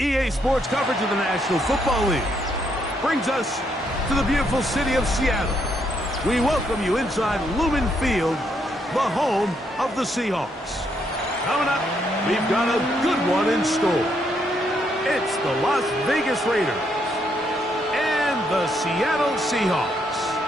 EA Sports coverage of the National Football League brings us to the beautiful city of Seattle. We welcome you inside Lumen Field, the home of the Seahawks. Coming up, we've got a good one in store. It's the Las Vegas Raiders and the Seattle Seahawks.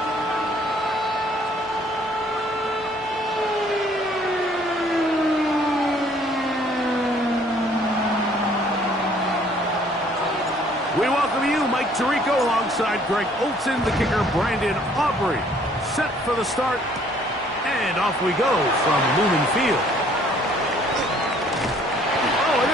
We welcome you, Mike Tirico, alongside Greg Olson, the kicker, Brandon Aubrey. Set for the start, and off we go from Lumen Field. Oh, and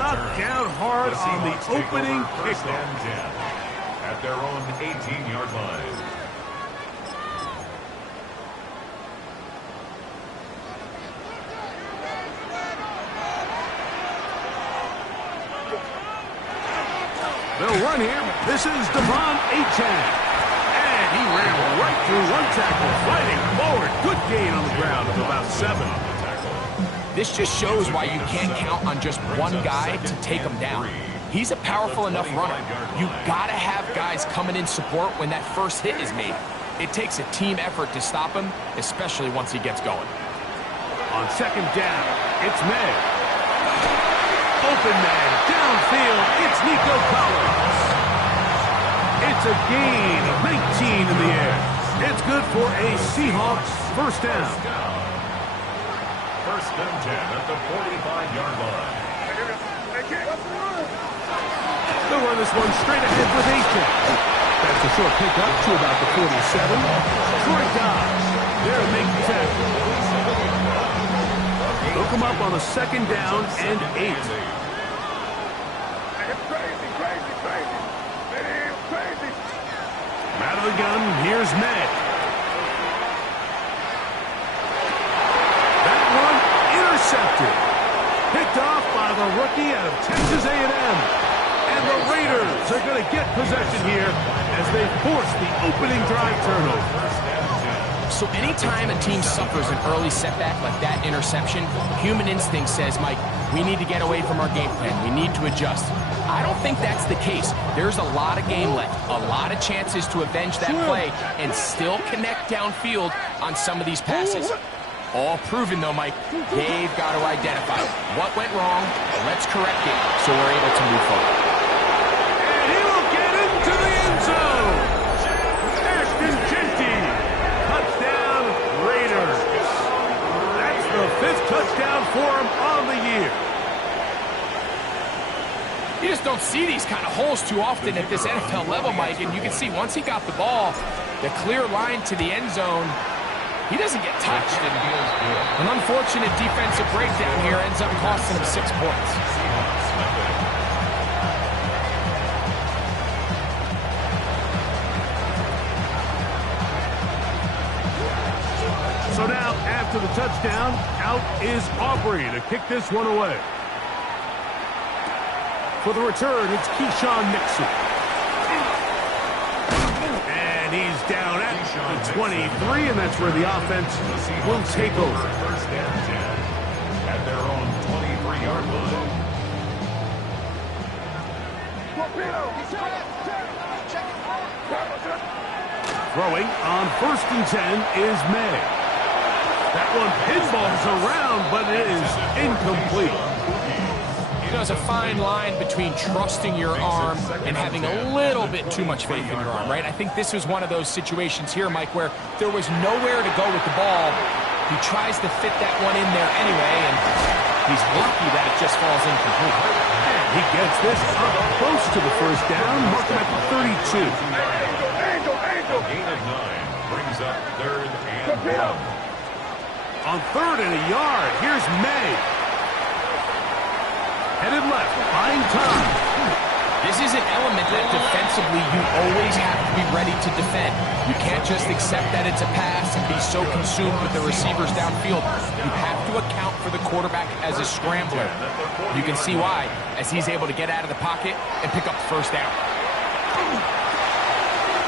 knocked down hard on the opening kickoff. At their own 18-yard line. They'll run here. This is DamnTuff. And he ran right through one tackle, fighting forward. Good gain on the ground of about 7. This just shows why you can't count on just one guy to take him down. He's a powerful enough runner. You gotta have guys coming in support when that first hit is made. It takes a team effort to stop him, especially once he gets going. On second down, it's May. Open man, downfield, it's Nico Collins. It's a gain of 19 in the air. It's good for a Seahawks first down. First and 10 at the 45-yard line. They'll run this one straight ahead with Aiken. That's a short pickup to about the 47. Troy Dodge, there to make the tackle. They'll come up on a second down and 8. Out of the gun, here's May. That one intercepted. Picked off by the rookie out of Texas A&M. And the Raiders are going to get possession here as they force the opening drive turnover. So anytime a team suffers an early setback like that interception, human instinct says, Mike, we need to get away from our game plan. We need to adjust. I don't think that's the case. There's a lot of game left, a lot of chances to avenge that play and still connect downfield on some of these passes. All proven, though, Mike. They've got to identify what went wrong. Let's correct it so we're able to move forward. And he will get into the end zone. Ashton Genty. Touchdown, Raiders. That's the 5th touchdown for him on the year. You just don't see these kind of holes too often at this NFL level, Mike. And you can see once he got the ball, the clear line to the end zone, he doesn't get touched. And an unfortunate defensive breakdown here ends up costing him 6 points. So now, after the touchdown, out is Aubrey to kick this one away. For the return, it's Keyshawn Nixon. And he's down at the 23, and that's where the offense will take over. First and 10 at their own 23-yard line. Throwing on first and 10 is May. That one pinballs around, but it is incomplete. You know, there's a fine line between trusting your arm and having a little bit too much faith in your arm, right? I think this was one of those situations here, Mike, where there was nowhere to go with the ball. He tries to fit that one in there anyway, and he's lucky that it just falls incomplete. And he gets this up close to the first down, marking at the 32. A gain of 9 brings up 3rd and 1. On 3rd and a yard, here's May. Headed left, buying time. This is an element that defensively you always have to be ready to defend. You can't just accept that it's a pass and be so consumed with the receivers downfield. You have to account for the quarterback as a scrambler. You can see why, as he's able to get out of the pocket and pick up the first down.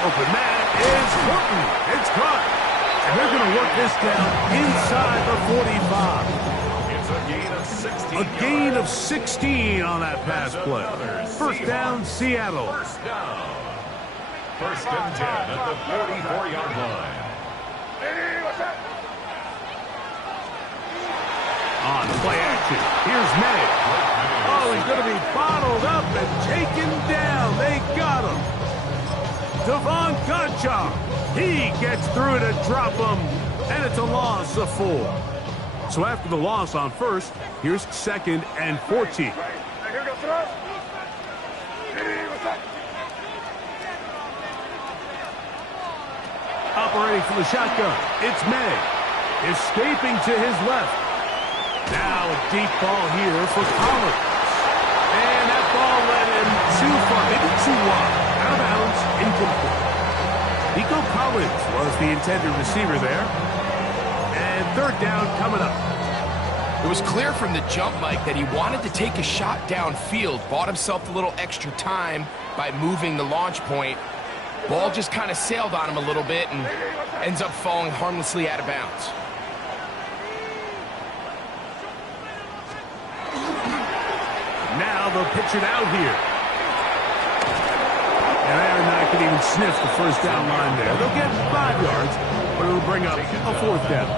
Open man is Horton. It's caught. And they're going to work this down inside the 45. A gain of 16 on that pass play. First down, Seattle. First and 10 at the 44-yard line. On play action, here's May. Oh, he's going to be bottled up and taken down. They got him. Devon Gottschalk. He gets through to drop him, and it's a loss of 4. So after the loss on first, here's 2nd and 14. Operating from the shotgun, it's May. Escaping to his left. Now a deep ball here for Collins. Ball led him too far, maybe too wide. Out of bounds, incomplete. Nico Collins was the intended receiver there. And third down coming up. It was clear from the jump, Mike, that he wanted to take a shot downfield, bought himself a little extra time by moving the launch point. Ball just kind of sailed on him a little bit and ends up falling harmlessly out of bounds. Now they'll pitch it out here. And they're not going to even sniff the first down line there. They'll get 5 yards, but it'll bring up a fourth down.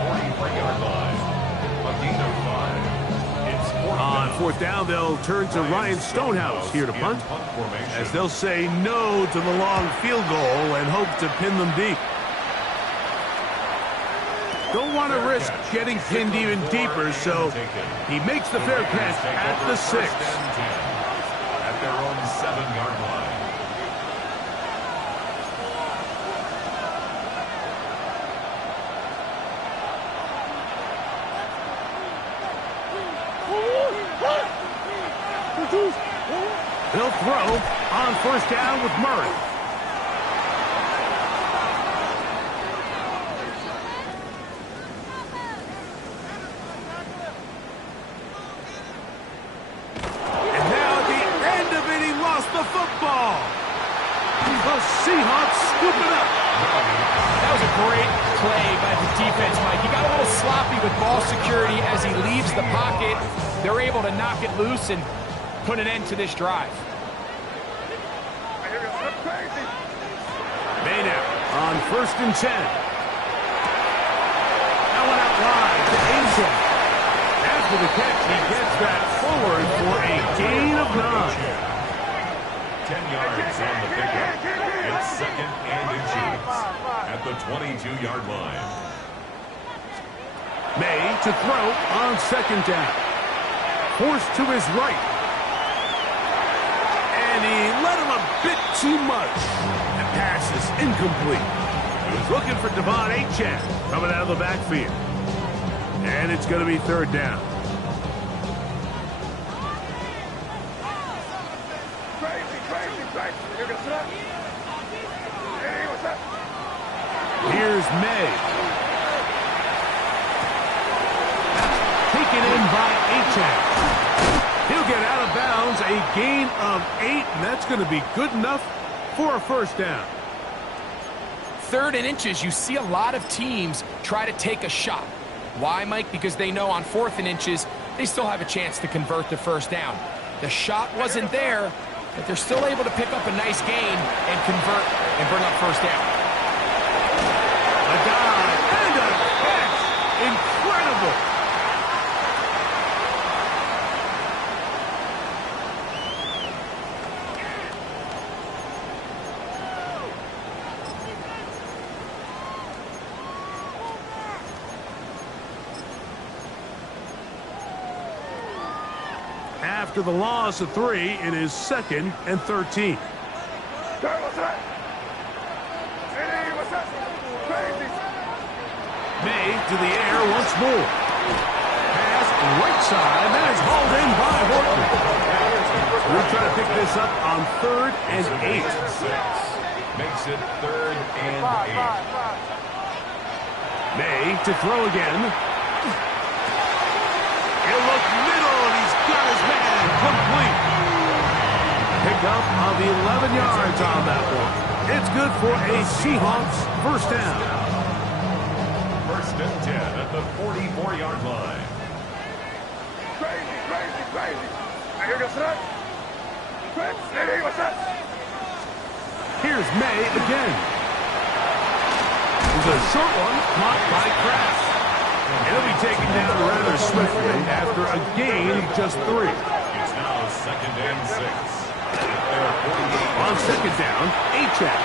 On fourth down, they'll turn to Ryan Stonehouse here to punt, as they'll say no to the long field goal and hope to pin them deep. Don't want to risk getting pinned even deeper, so he makes the fair catch at the 6. At their own 7-yard line. He'll throw on first down with Murray. And now at the end of it, he lost the football. The Seahawks scoop it up. That was a great play by the defense, Mike. He got a little sloppy with ball security as he leaves the pocket. They're able to knock it loose and put an end to this drive. Maynard on first and 10. That one out wide to Asia. After the catch, he gets that forward for a gain of 9. 10 yards on the pickup. It's second and inches at the 22-yard line. May to throw on second down. Forced to his right. And he let him a bit too much. The pass is incomplete. He was looking for Devon Achane coming out of the backfield. And it's going to be third down. Here's May. Taken in by Achane. He'll get out of bounds, a gain of 8, and that's going to be good enough for a first down. Third and inches, you see a lot of teams try to take a shot. Why, Mike? Because they know on fourth and inches, they still have a chance to convert the first down. The shot wasn't there, but they're still able to pick up a nice gain and convert and bring up first down. A dive and a catch. Incredible. After the loss of 3, it is second and 13. May to the air once more. Pass right side. That is hauled in by Horton. We're trying to pick this up on third and 8. Makes it third and 8. May to throw again. He'll look middle, and he's got his man complete. Pick up of 11 yards on that one. It's good for a Seahawks first down. First and 10 at the 44-yard line. Here's May again. It's a short one, caught by Kraft. And he'll be taken down rather swiftly after a gain of just 3. It's now second and 6. On second down, Achane.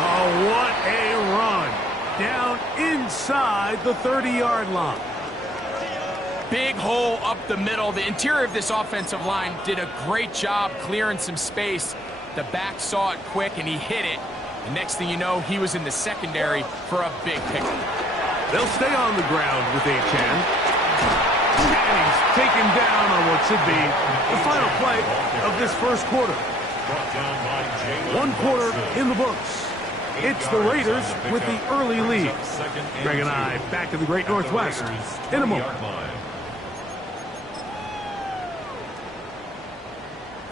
Oh, what a run. Down inside the 30-yard line. Big hole up the middle. The interior of this offensive line did a great job clearing some space. The back saw it quick, and he hit it. The next thing you know, he was in the secondary for a big pickup. They'll stay on the ground with Achane. And he's taken down on what should be the final play of this first quarter. One quarter in the books. It's the Raiders with the early lead. Greg and I back in the Great Northwest in a moment.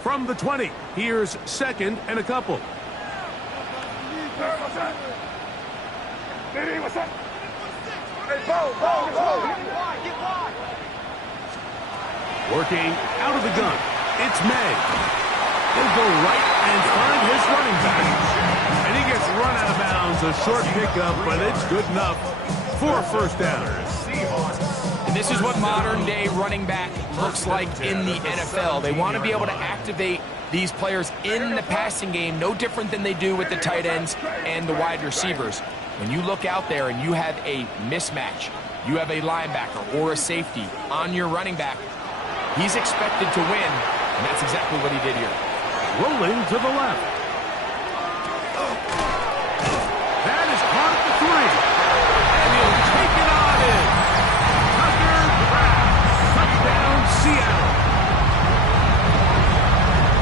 From the 20, here's second and a couple. Working out of the gun, it's May. He'll go right and find his running back. And he gets run out of bounds. A short pickup, but it's good enough for a first down. And this is what modern-day running back looks like in the NFL. They want to be able to activate these players in the passing game, no different than they do with the tight ends and the wide receivers. When you look out there and you have a mismatch, you have a linebacker or a safety on your running back, he's expected to win, and that's exactly what he did here. Rolling to the left. That is caught at the 3. And he'll take it on in. Tucker Kraft. Touchdown, Seattle.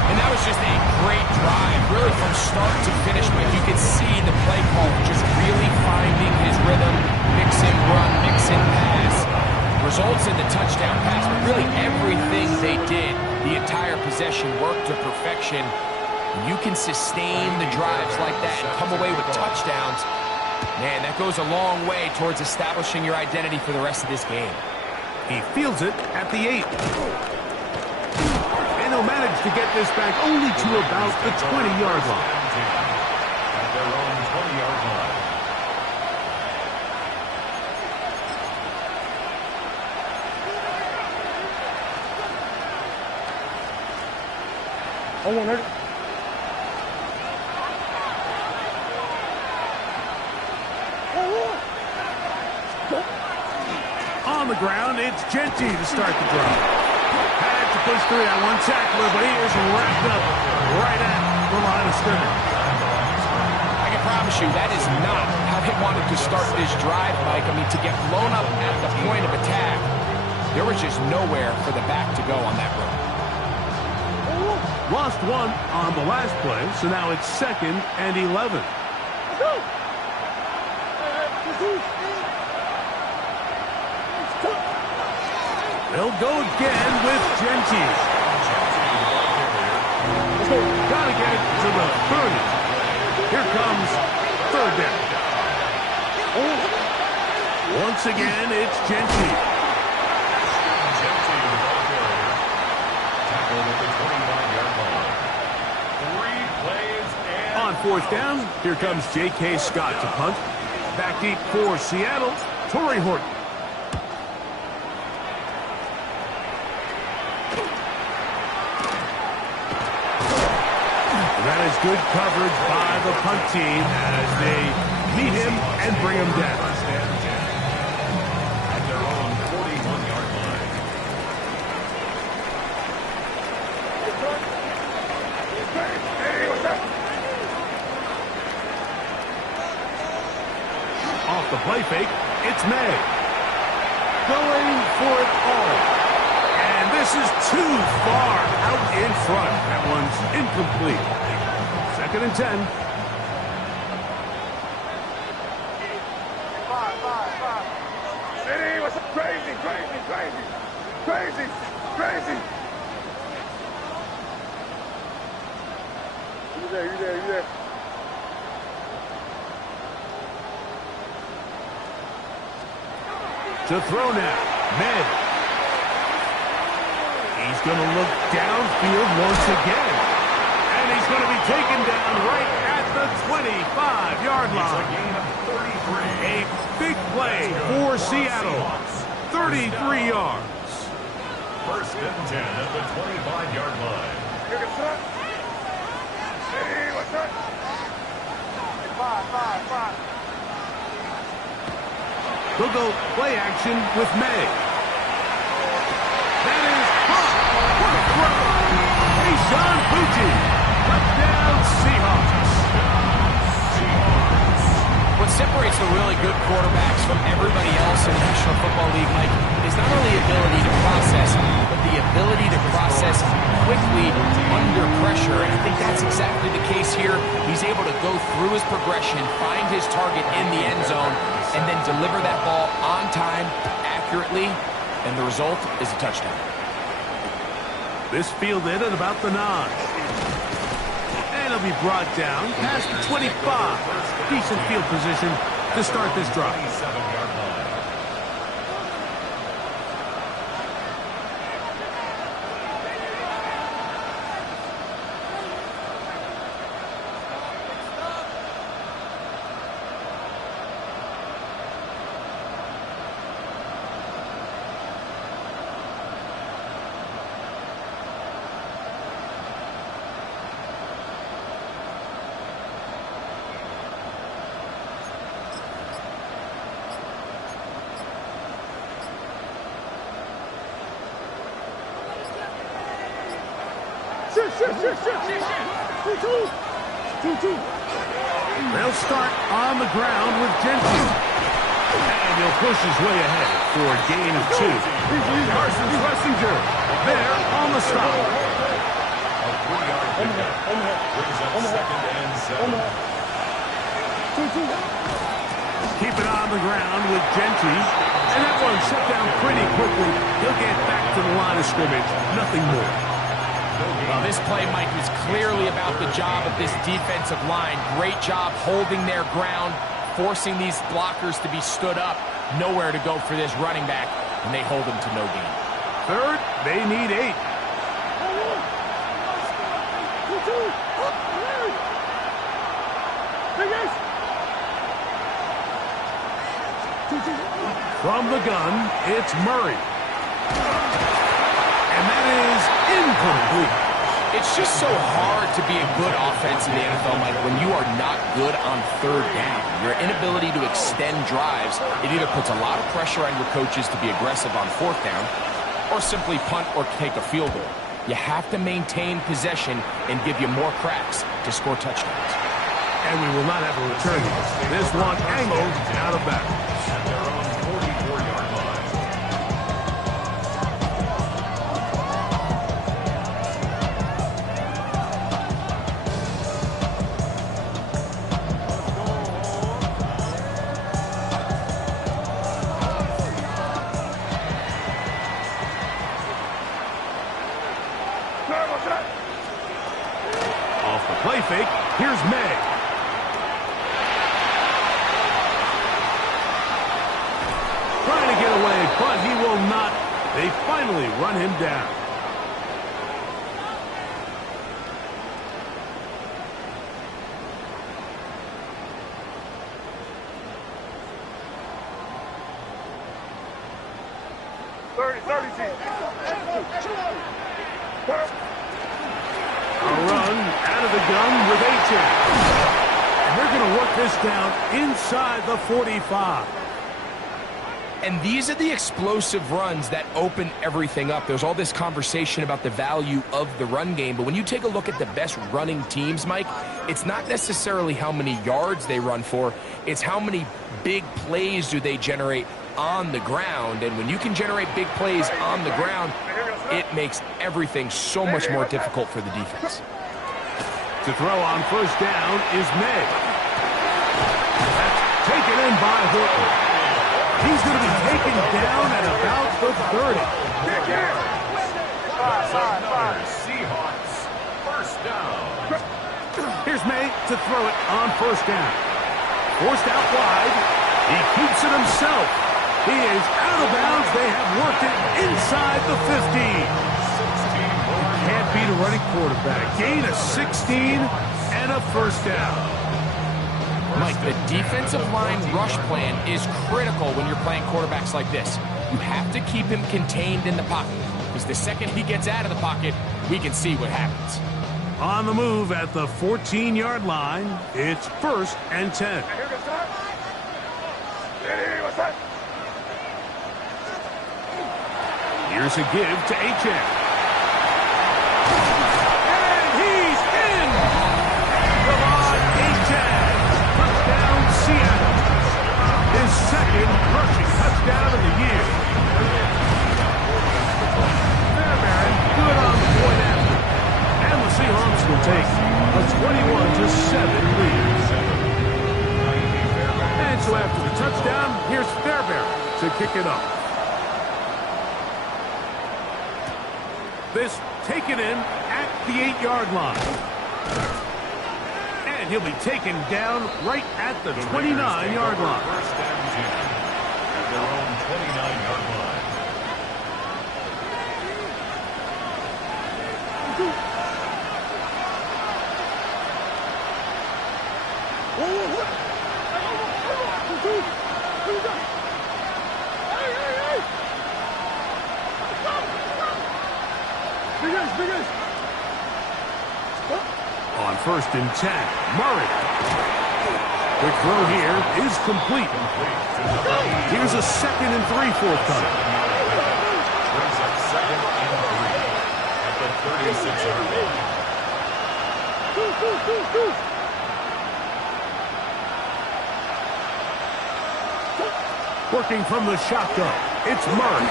And that was just a great drive, really from start to finish. But you could see the play call just really finding his rhythm. Mix and run, mix and pass. Results in the touchdown pass. But really everything they did, the entire possession, worked to perfection. When you can sustain the drives like that and come away with touchdowns, man, that goes a long way towards establishing your identity for the rest of this game. He fields it at the 8. And he'll manage to get this back only to about the 20-yard line. At their own 20-yard line. On the ground, it's Genty to start the drive. Had to push through that one tackler, but he is wrapped up right at the line of scrimmage. I can promise you that is not how they wanted to start this drive, Mike. I mean, to get blown up at the point of attack, there was just nowhere for the back to go on that run. Lost one on the last play, so now it's second and 11. They'll go again with Genty. Gotta get it to the 30. Here comes third down. Once again, it's Genty. On fourth down, here comes J.K. Scott to punt. Back deep for Seattle, Torrey Horton. That is good coverage by the punt team as they meet him and bring him down. At their own 41-yard line. Off the play fake, it's May. Going for it all. And this is too far out in front. That one's incomplete. Second and 10. City, what's up? Crazy. You there. To throw now, May. He's going to look downfield once again. And he's going to be taken down right at the 25-yard line. A big play for Seattle. 33 yards. First and 10 at the 25-yard line. City, what's up? Five. They'll go play action with May. That is hot. What a throw. Tayshaun Boutte. Touchdown Seahawks. What's separates the really good quarterbacks from everybody else in the National Football League, Mike, is not only the ability to process, but the ability to process quickly under pressure. And I think that's exactly the case here. He's able to go through his progression, find his target in the end zone, and then deliver that ball on time, accurately, and the result is a touchdown. This fielded at about the 9. And it'll be brought down past the 25. Decent field position to start this drive. 27-yard line. They'll start on the ground with Jenkins. And he'll push his way ahead for a gain of 2. Carson Schlesinger there on the stop. A 3-yard pickup. Brings up 2nd and 7. Keep it on the ground with Gentry. And that one shut down pretty quickly. He'll get back to the line of scrimmage. Nothing more. Well, this play, Mike, was clearly about the job of this defensive line. Great job holding their ground, forcing these blockers to be stood up. Nowhere to go for this running back, and they hold him to no gain. Third, they need 8. From the gun, it's Murray. And that is incomplete. It's just so hard to be a good offense in the NFL, Mike, when you are not good on 3rd down. Your inability to extend drives, it either puts a lot of pressure on your coaches to be aggressive on 4th down, or simply punt or take a field goal. You have to maintain possession and give you more cracks to score touchdowns. And we will not have a return. This one angled out of bounds. At their own 44-yard line. Off the play fake, here's May. Trying to get away, but he will not. They finally run him down. A run out of the gun with H.A. And they're going to work this down inside the 45. And these are the explosive runs that open everything up. There's all this conversation about the value of the run game, but when you take a look at the best running teams, Mike, it's not necessarily how many yards they run for, it's how many big plays do they generate on the ground. And when you can generate big plays on the ground, it makes everything so much more difficult for the defense. To throw on 1st down is May. That's taken in by Horton. He's going to be taken down at about the 30. Seahawks. 1st down. Here's May to throw it on 1st down. Forced out wide. He keeps it himself. He is out of bounds. They have worked it inside the 15. Can't beat a running quarterback. Gain of 16 and a 1st down. Mike, the defensive line rush plan is critical when you're playing quarterbacks like this. You have to keep him contained in the pocket, because the second he gets out of the pocket, we can see what happens. On the move at the 14-yard line, it's 1st and 10. Here's a give to H.A. And he's in! Come on, H.A. Touchdown, Seattle. touchdown of the year. Fairbairn, good on the point after. And the Seahawks will take a 21-7 lead. And so after the touchdown, here's Fairbairn to kick it off. This taken in at the 8-yard line. And he'll be taken down right at the 29-yard line. First and 10 at their own 29-yard line. On first and 10, Murray. Quick throw here is complete. Here's a 2nd and 3 forthcoming. Brings up 2nd and 3 at the 36-yard line. Working from the shotgun, it's Murray.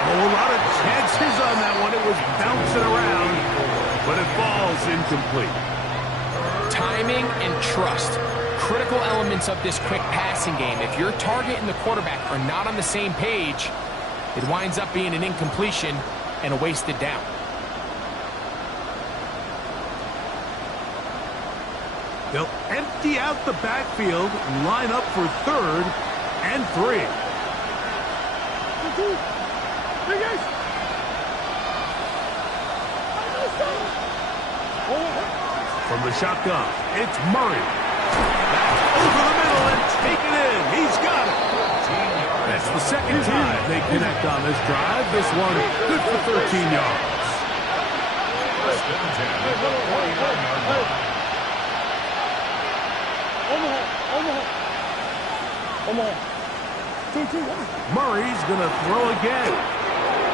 Oh, a lot of chances on that one. It was bouncing around, but it falls incomplete. Timing and trust. Critical elements of this quick passing game. If your target and the quarterback are not on the same page, it winds up being an incompletion and a wasted down. They'll empty out the backfield and line up for 3rd and 3. From the shotgun, it's Murray. That's over the middle and taken in. He's got it. That's the 2nd time they connect on this drive. This one good for 13 yards. First and 10 at the 49-yard line. Murray's going to throw again.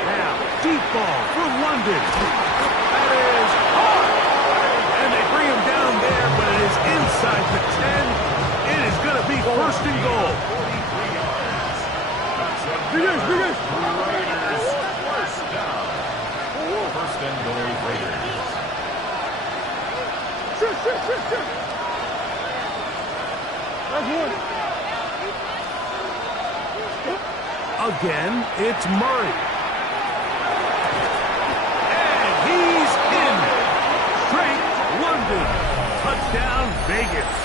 Now, deep ball for London. That is hard. And they bring him down there, but it is inside the 10. It is going to be 1st and goal. 43 yards. Raiders. First down. 1st and goal, Raiders. Again, it's Murray. And he's in. Straight London. Touchdown, Vegas.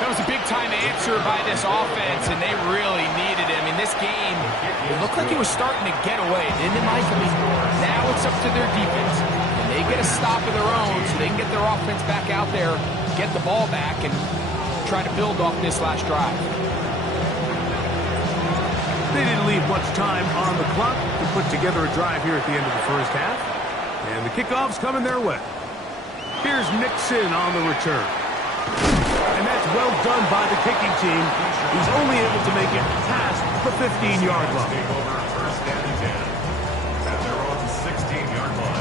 That was a big-time answer by this offense, and they really needed it. I mean, this game, it looked like it was starting to get away, didn't it, Mike? I mean, now it's up to their defense. And they get a stop of their own so they can get their offense back out there, get the ball back, and try to build off this last drive. They didn't leave much time on the clock to put together a drive here at the end of the first half. And the kickoff's coming their way. Here's Nixon on the return. And that's well done by the kicking team. He's only able to make it past the 15-yard line. Take over 1st and 10 at their own 16-yard line.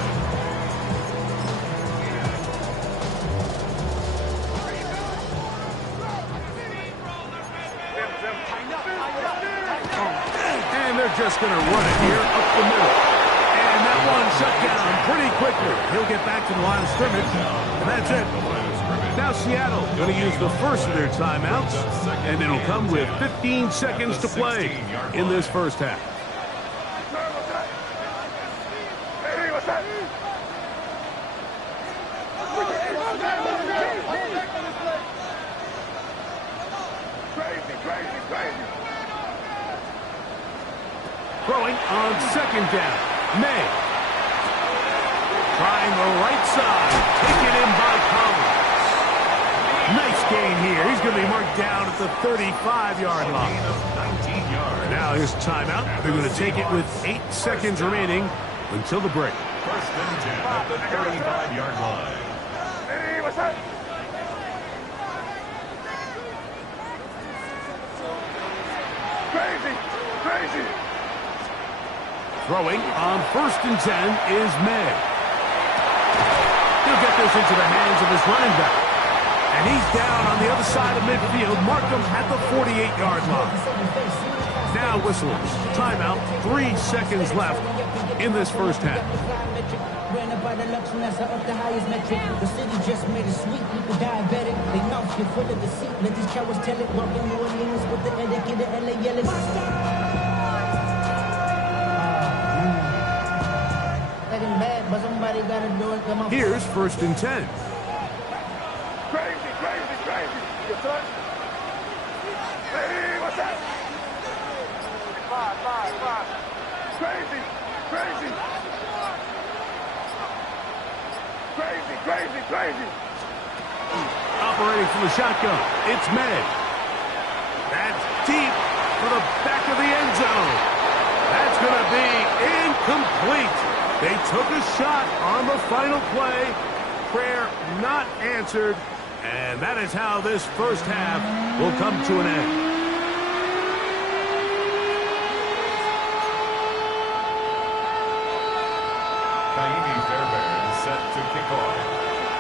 And they're just going to run it here up the middle. And that one shut down pretty quickly. He'll get back to the line of scrimmage, and that's it. Now Seattle going to use the first of their timeouts, and it'll come with 15 seconds to play in this first half. Crazy. Throwing on 2nd down. May. Trying the right side. Taken in by Collins. Nice gain here. He's going to be marked down at the 35-yard line. Gain of 19 yards. Now his timeout. They're going to take it with 8 seconds remaining until the break. 1st and 10 at the 35-yard line. Hey, what's up? Crazy. Throwing on 1st and 10 is May. He'll get this into the hands of his running back. And he's down on the other side of midfield. Mark him at the 48-yard line. Now whistles. Timeout. 3 seconds left in this first half. The city just made it sweet. People diabetic. They mouth get full of deceit. Let these cowards tell it. Walking New Orleans with the etiquette of LA yelling. Let him bad, but somebody gotta do it. Come on. Here's 1st and 10. Crazy, crazy, crazy. Your son? Hey, what's that? Five. Crazy, crazy. Crazy. Operating from the shotgun, it's May. That's deep for the back of the end zone. That's going to be incomplete. They took a shot on the final play. Prayer not answered. And that is how this first half will come to an end. Set to kick off.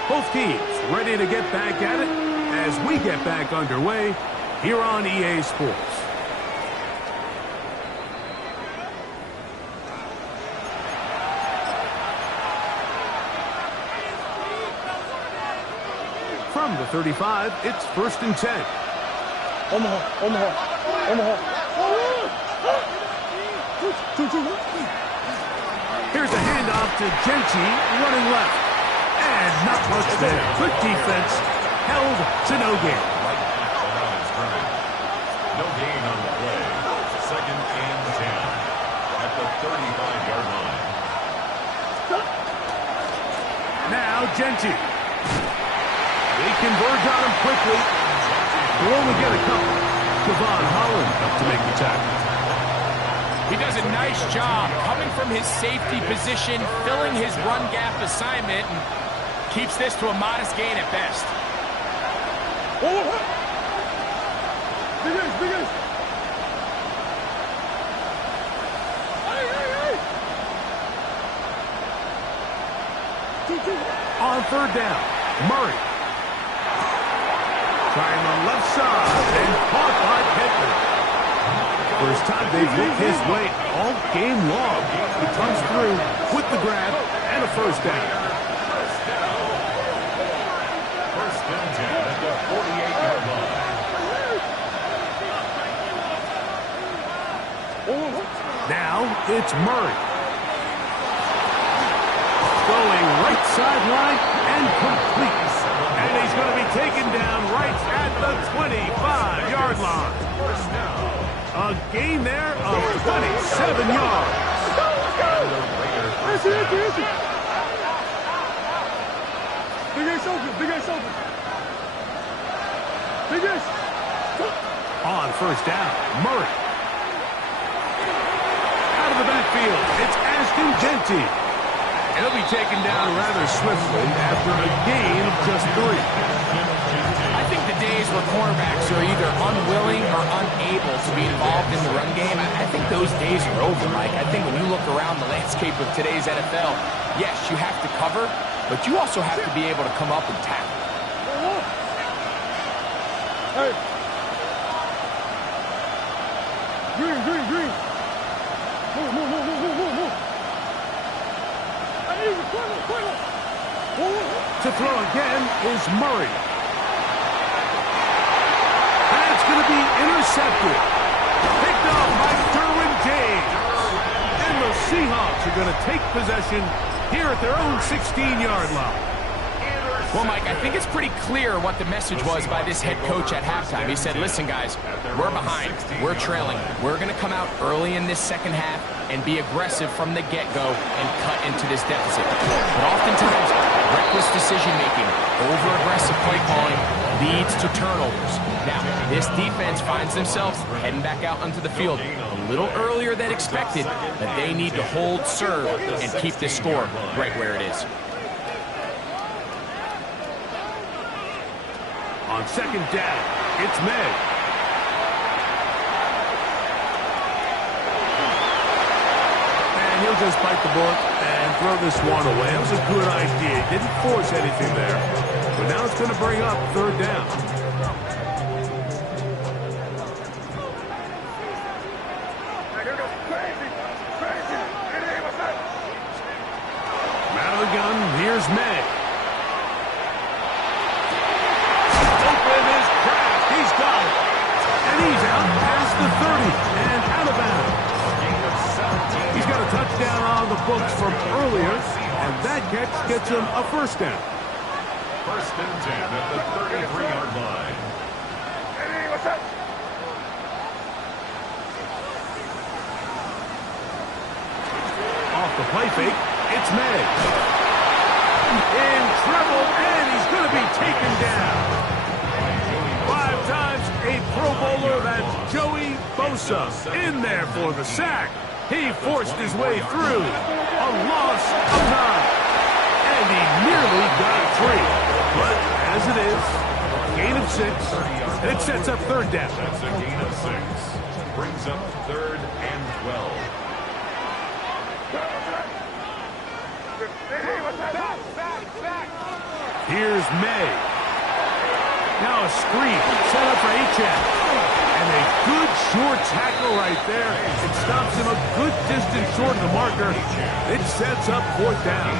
Both teams ready to get back at it as we get back underway here on EA Sports. From the 35, it's 1st and 10. Here's a handoff to Genty, running left. And not much there. Good defense. Held to no gain. No gain on the play. 2nd and 10 at the 35-yard line. Now Genty. They converge on him quickly. We'll only get a couple. Javon Holland up to make the tackle. He does a nice job coming from his safety position, filling his run gap assignment, and keeps this to a modest gain at best. On 3rd down, Murray. Trying the left side and caught by Pittman. First time they've looked his way all game long. He comes through with the grab and a 1st down. 1st and 10 at the 48-yard line. Now it's Murray. Going right sideline and complete. And he's going to be taken down right at the 25-yard line. A gain there of 27 yards. On 1st down, Murray. Out of the backfield, it's Ashton Genty. He'll be taken down rather swiftly after a gain of just 3. I think the days where cornerbacks are either unwilling or unable to be involved in the run game, I think those days are over, Mike. I think when you look around the landscape of today's NFL, yes, you have to cover, but you also have to be able to come up and tackle. Hey. Green. Move. To throw again is Murray. That's going to be intercepted. Picked off by Derwin James. And the Seahawks are going to take possession here at their own 16-yard line. Well, Mike, I think it's pretty clear what the message was by this head coach at halftime. He said, listen, guys, we're behind. We're trailing. We're going to come out early in this second half and be aggressive from the get-go and cut into this deficit. But oftentimes, reckless decision-making, over-aggressive play calling leads to turnovers. Now, this defense finds themselves heading back out onto the field a little earlier than expected, but they need to hold serve and keep this score right where it is. On 2nd down, it's May. And he'll just bite the bullet and throw this one away. That was a good idea. He didn't force anything there. But now it's going to bring up third down. Out of the gun, here's May. Open is Kraft. He's got it. And he's out past the 30 and out of bounds. He's got a touchdown on the books from earlier, and that catch gets him a first down. First and 10 at the 33-yard line. Off the play fake, it's May. In trouble, and he's going to be taken down. 5 times a Pro Bowler, that's Joey Bosa, in there for the sack. He forced his way through. A loss of time. And he nearly got free. But as it is, gain of 6. It sets up third down. That's a gain of 6. Brings up third and 12. Here's May. Now a screen set up for Achane. And a good short tackle right there. It stops him a good distance short of the marker. It sets up fourth down.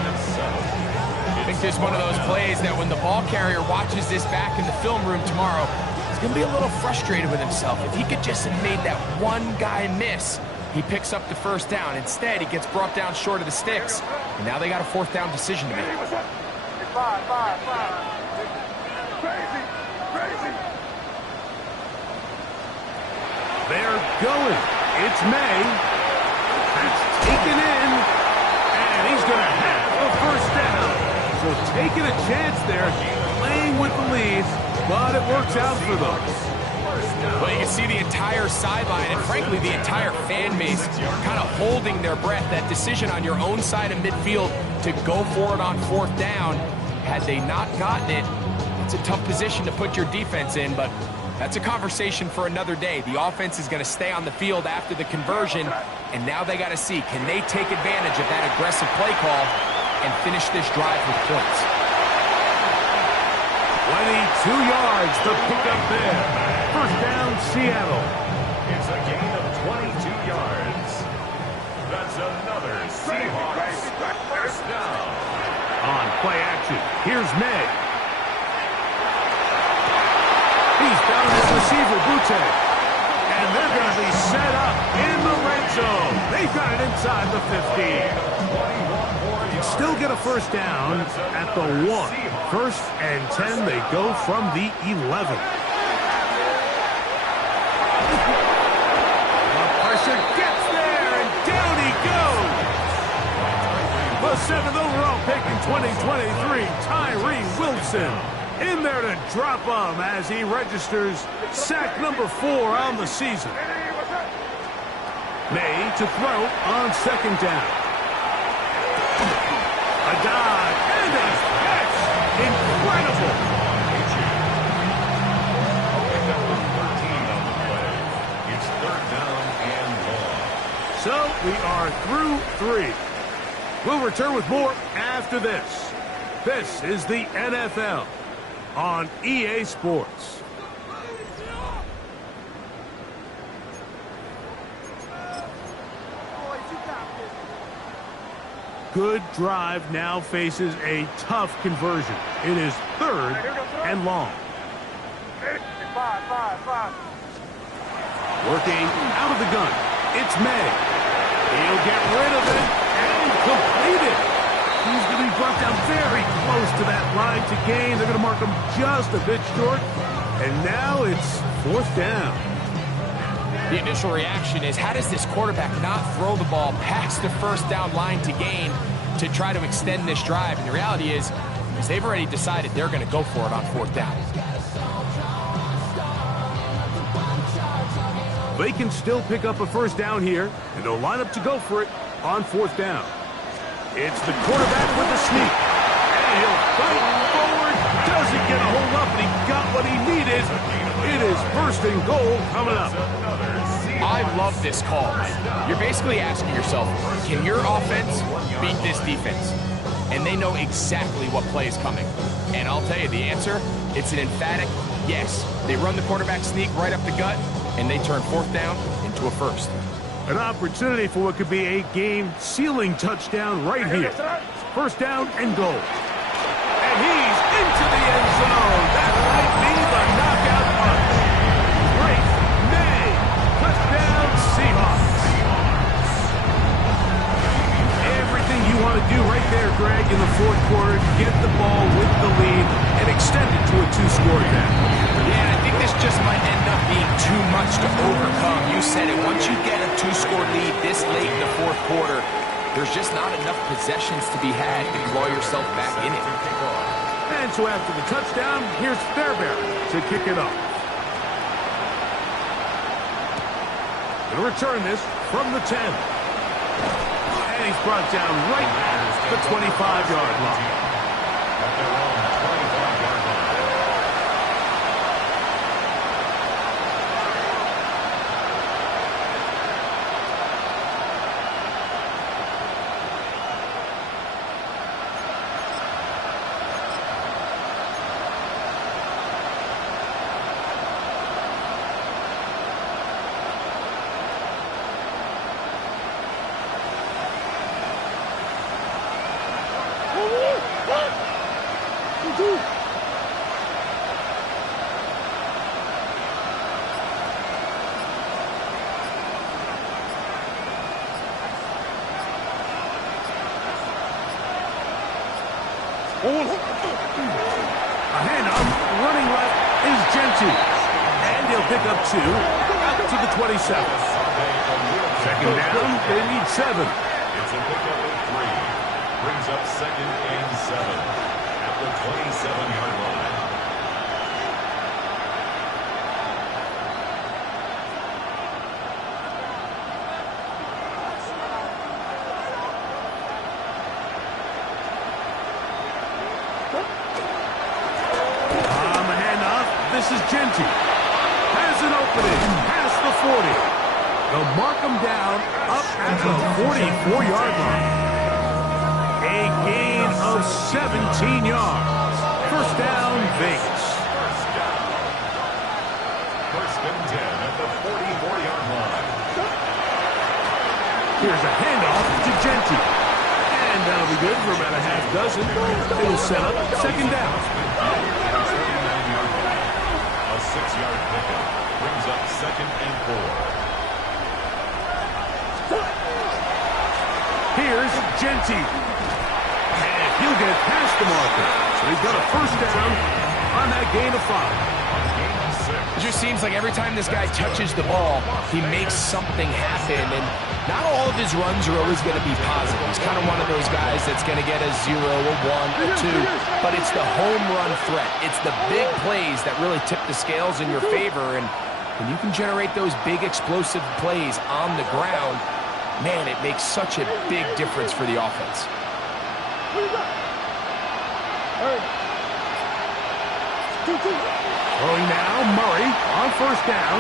I think this is one of those plays that when the ball carrier watches this back in the film room tomorrow, he's going to be a little frustrated with himself. If he could just have made that one guy miss, he picks up the first down. Instead, he gets brought down short of the sticks. And now they got a fourth down decision to make. They're going. It's May. That's taken in. And he's going to have a first down. So taking a chance there, playing with the lead, but it works out for them. Well, you can see the entire sideline and, frankly, the entire fan base kind of holding their breath. That decision on your own side of midfield to go for it on fourth down, had they not gotten it, it's a tough position to put your defense in, but that's a conversation for another day. The offense is going to stay on the field after the conversion, and now they got to see, can they take advantage of that aggressive play call and finish this drive with points? 22 yards to pick up there. First down, Seattle. It's a gain of 22 yards. That's another Seahawks first down. On play action, here's May. He's found his receiver, Butte. And they're going to be set up in the red zone. They've got it inside the 15. Still get a first down at the 1. First and 10, they go from the 11. The pressure gets there, and down he goes. The 7th overall pick in 2023, Tyree Wilson. In there to drop him as he registers sack number 4 on the season. May to throw on second down. A dive and a catch. Incredible. It's third down and long. So we are through 3. We'll return with more after this. This is the NFL on EA Sports. Good drive now faces a tough conversion. It is third and long. Working out of the gun. It's May. He'll get rid of it and complete it. He's going to be brought down very close to that line to gain. They're going to mark him just a bit short. And now it's fourth down. The initial reaction is, how does this quarterback not throw the ball past the first down line to gain to try to extend this drive? And the reality is they've already decided they're going to go for it on fourth down. They can still pick up a first down here, and they'll line up to go for it on fourth down. It's the quarterback with the sneak. And he'll fight forward. Doesn't get a hold up, and he got what he needed. It is first and goal coming up. I love this call. You're basically asking yourself, can your offense beat this defense? And they know exactly what play is coming. And I'll tell you the answer, it's an emphatic yes. They run the quarterback sneak right up the gut, and they turn 4th down into a 1st. An opportunity for what could be a game-sealing touchdown right here. 1st down and goal. And he's into the end zone. That might be the knockout punch. Great May. Touchdown Seahawks. Everything you want to do right there, Greg, in the 4th quarter, get the ball with the lead and extend it to a 2-score game. Yeah, I think this just might end up being too much to overcome. You said it. Once you get a 2-score lead this late in the 4th quarter, there's just not enough possessions to be had to claw yourself back in it. And so after the touchdown, here's Fairbairn to kick it off. Going to return this from the 10. And he's brought down right at the 25-yard line. At their own 25-yard line. A handoff, running left is Genty. And he'll pick up 2 out to the 27. 2nd down, they need 7. It's a pickup of 3. Brings up 2nd and 7 at the 27-yard line. This is Genty. Has an opening past the 40. They'll mark him down up at the 44-yard line. A gain of 17 yards. 1st down, Vegas. 1st and 10 at the 44-yard line. Here's a handoff to Genty. And that'll be good for about a half dozen. It'll set up 2nd down. 6-yard pickup brings up 2nd and 4. Here's Genty. And he'll get past the marker. So he's got a 1st down on that gain of 5. It just seems like every time this guy touches the ball, he makes something happen. And not all of his runs are always going to be positive. He's kind of one of those guys that's going to get a 0, a 1, a 2. But it's the home run threat. It's the big plays that really tip the scales in your favor. And when you can generate those big explosive plays on the ground, man, it makes such a big difference for the offense. Throwing now, Murray on 1st down.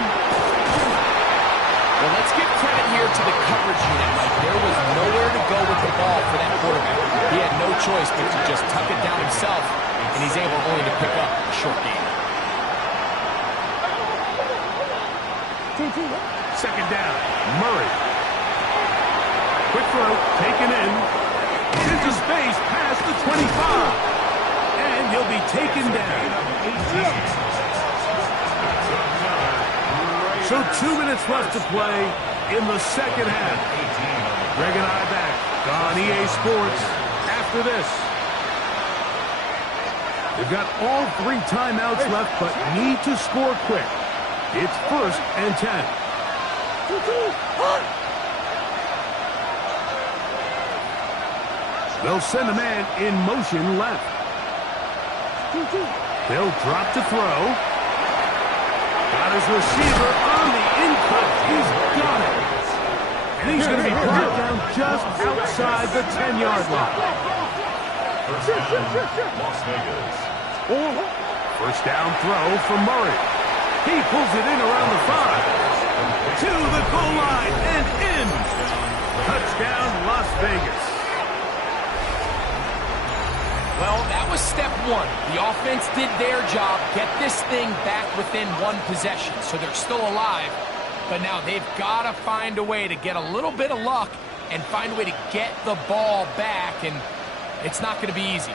Well, let's give credit here to the coverage unit, Mike. There was nowhere to go with the ball for that quarterback. He had no choice but to just tuck it down himself, and he's able only to pick up a short gain. 2nd down, Murray. Quick throw, taken in. Into space, past the 25. And he'll be taken down. So 2 minutes left to play in the 2nd half. Greg and I back on EA Sports after this. They've got all 3 timeouts left, but need to score quick. It's 1st and 10. They'll send a man in motion left. They'll drop to throw. Got his receiver on the input. He's got it. And he's going to be brought down just outside the 10-yard line. 1st down, Las Vegas. 1st down throw for Murray. He pulls it in around the 5. To the goal line and in. Touchdown, Las Vegas. Well, that was step one. The offense did their job, get this thing back within one possession, so they're still alive. But now they've got to find a way to get a little bit of luck and find a way to get the ball back, and it's not going to be easy.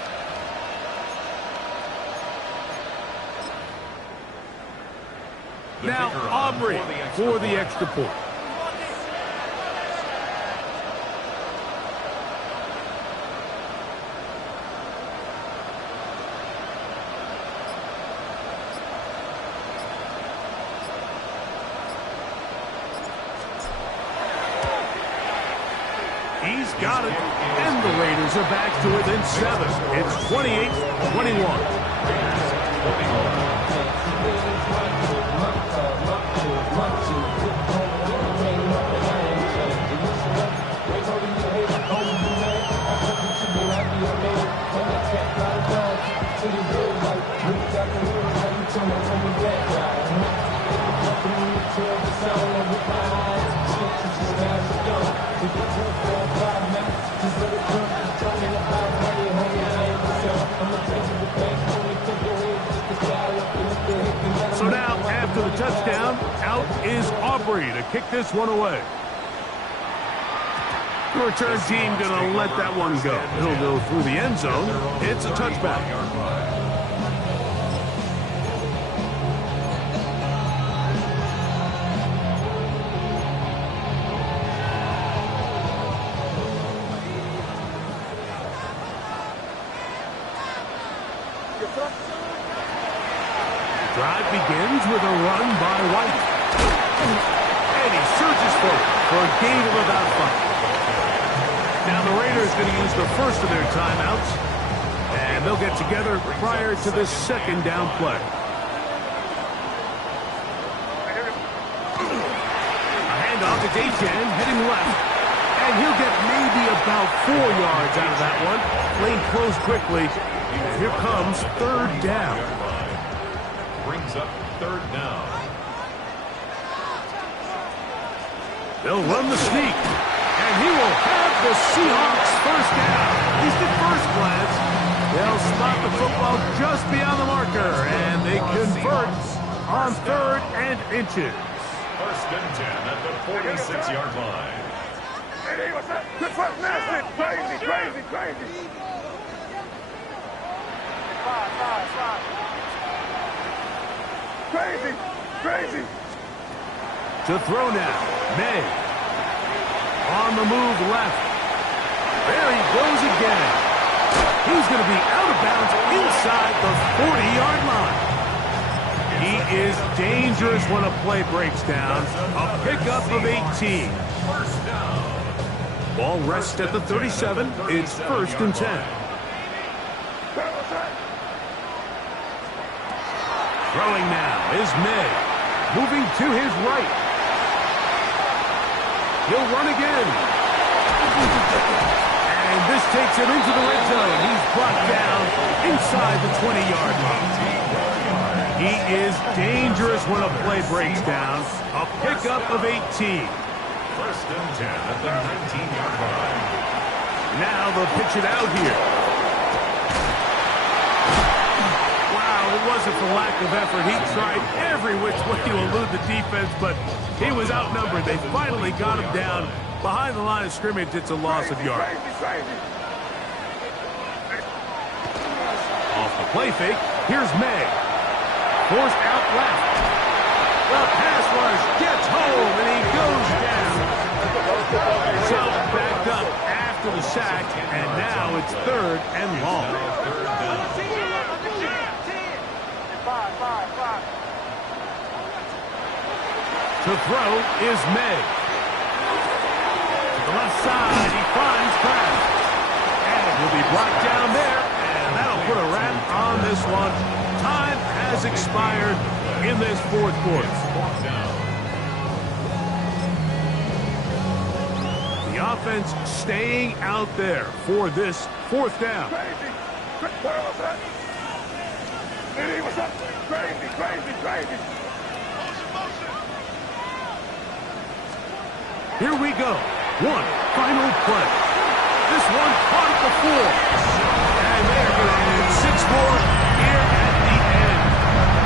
Now Aubrey for the extra point. He's got it, and the Raiders are back to within 7. It's 28-21. So now, after the touchdown, out is Aubrey to kick this one away. The return team going to let that one go. It'll go through the end zone. It's a touchback. Drive begins with a run by White. And he surges forward for a gain of about 5. Now the Raiders going to use the first of their timeouts, and they'll get together prior to the second down play. A handoff to Dayton, heading left, and he'll get maybe about 4 yards out of that one. Lane closed quickly. Here comes third down. Brings up third down. They'll run the sneak, and he will have the Seahawks first down. At least at first glance, they'll spot the football just beyond the marker, and they convert on 3rd and inches. First and 10 at the 46-yard line. Hey, what's that? Good fuck, nasty. Crazy, crazy, crazy. 5. Crazy, crazy. To throw now, May. On the move left. There he goes again. He's going to be out of bounds inside the 40-yard line. He is dangerous when a play breaks down. A pickup of 18. First down. Ball rests at the 37. It's 1st and 10. Throwing now is May. Moving to his right. He'll run again. And this takes him into the red zone. He's brought down inside the 20-yard line. He is dangerous when a play breaks down. A pickup of 18. First and 10 at the 19-yard line. Now they'll pitch it out here. It wasn't for lack of effort. He tried every which way to elude the defense, but he was outnumbered. They finally got him down behind the line of scrimmage. It's a loss of yards. Off the play fake, here's May. Forced out left. The pass rush gets home, and he goes down. So backed up after the sack, and now it's 3rd and long. To throw is May. To the left side, he finds Kraft. And he'll be brought down there, and that'll put a wrap on this one. Time has expired in this 4th quarter. The offense staying out there for this 4th down. Crazy. What's that? Hey, what's up? Crazy, crazy, crazy. Here we go. One final play. This one caught at the 4. And they're going to score here at the end.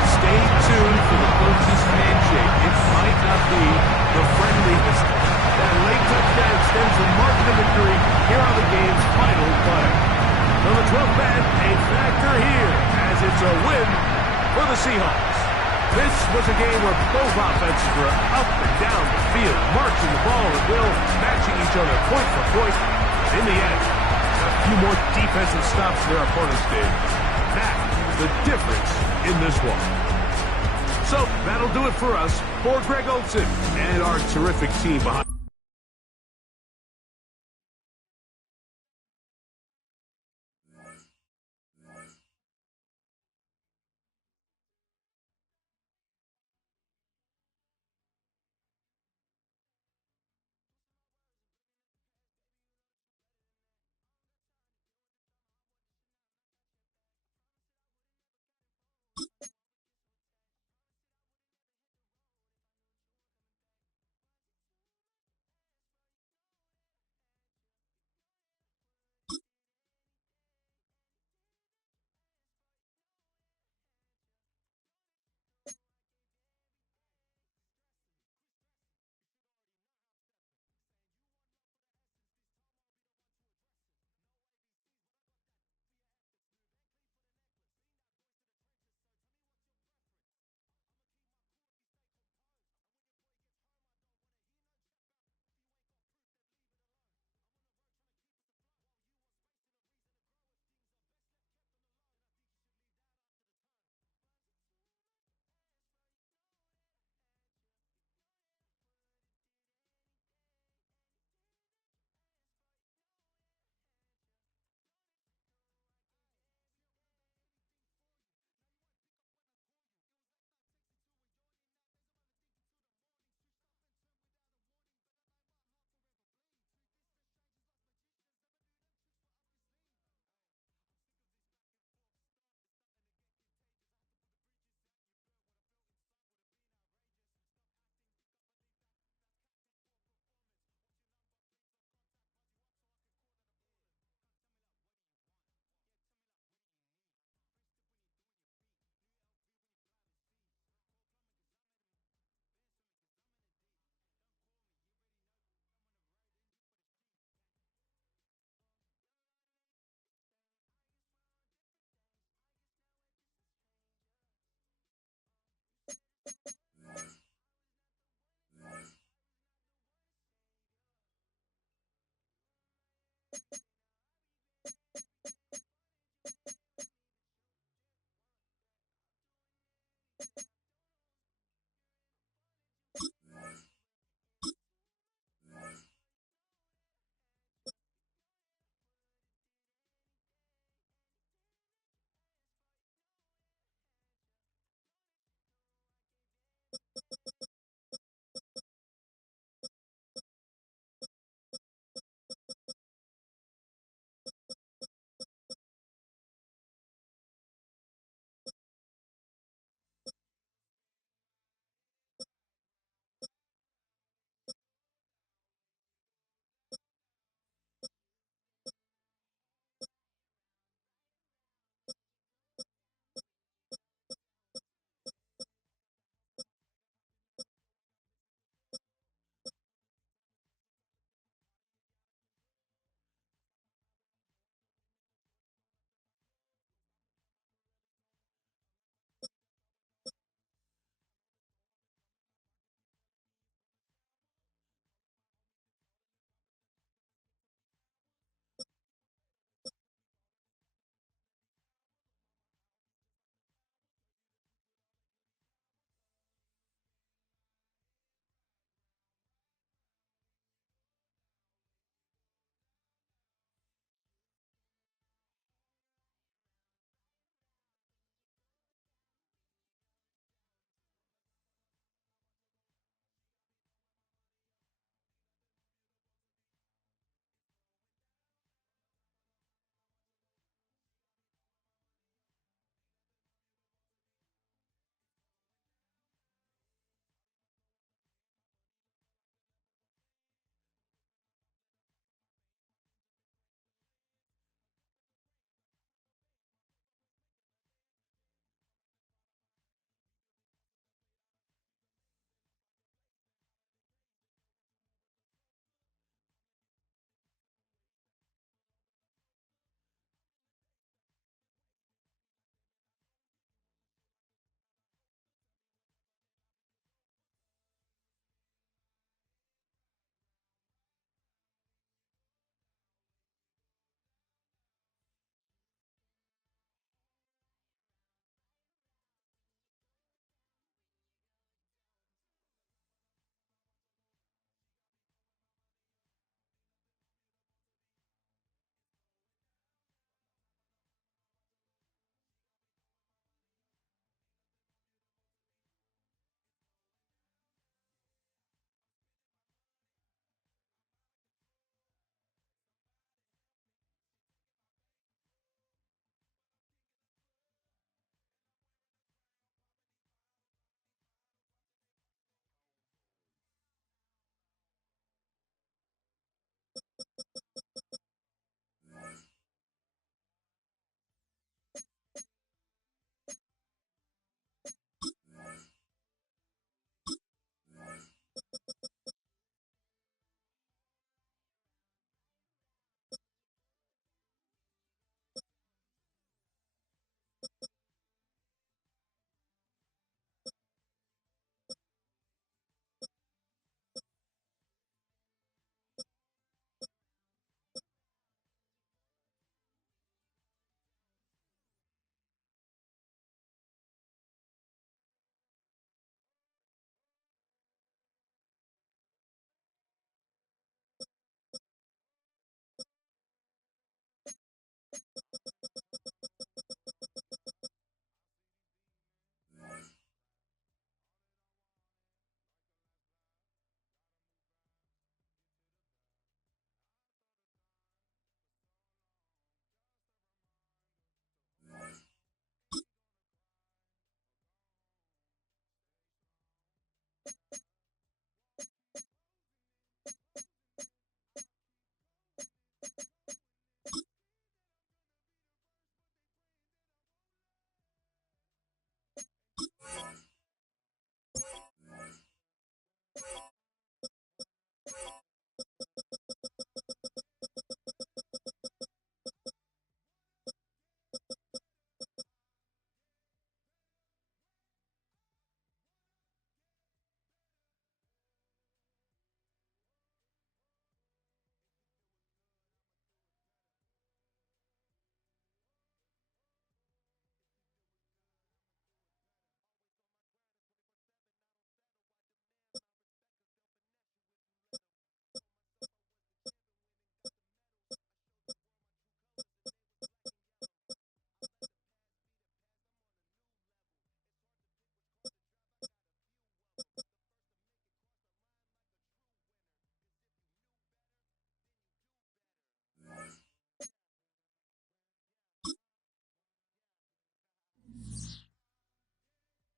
Stay tuned for the coach's handshake. It might not be the friendliest. That late touchdown extends the margin of victory here on the game's final play. So the 12th man, a factor here, as it's a win for the Seahawks. This was a game where both offenses were up and down the field, marching the ball at will, matching each other point for point. In the end, a few more defensive stops their opponents did. That, the difference in this one. So, that'll do it for us. For Greg Olsen and our terrific team behind.